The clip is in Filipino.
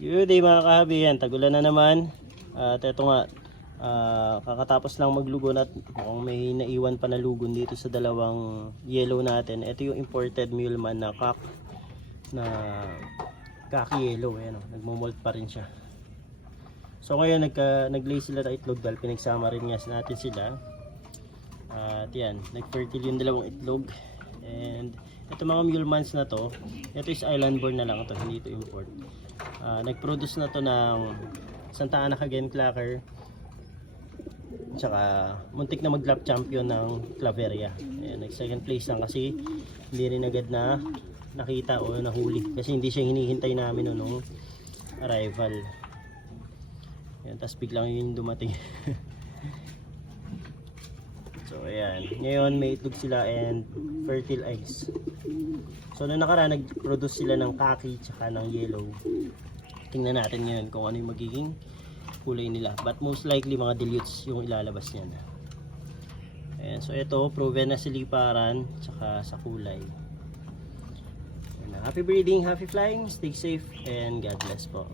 Good day mga kahabi, yan, tagulan na naman. At eto nga, kakatapos lang maglugon at mukhang may naiwan pa na lugon dito sa dalawang yellow natin. Ito yung imported Muleman na cock na khaki yellow, ayan, nagmo-molt pa rin siya. So ngayon nag-lay sila na itlog dahil pinagsama rin nga natin sila. At yan, nag-fertile yung dalawang itlog. And ito mga Mulemans na to, ito is island born na lang to, hindi ito import. Nag-produce na to ng Santa Ana Cagayan Clacker, tsaka muntik na mag-lap champion ng Claveria. Ayan, nag-second place lang kasi hindi rin agad na nakita o nahuli kasi hindi siya hinihintay namin nung arrival. Ayan, tapos biglang yun dumating. So ayan, ngayon may itlog sila and fertile eggs. So noong nakaraan nag-produce sila ng khaki tsaka ng yellow. Tingnan natin ngayon kung ano yung magiging kulay nila, but most likely mga dilutes yung ilalabas niyan. Ayan, so ito proven na sa liparan tsaka sa kulay. Ayan, happy breeding, happy flying, stay safe and God bless po.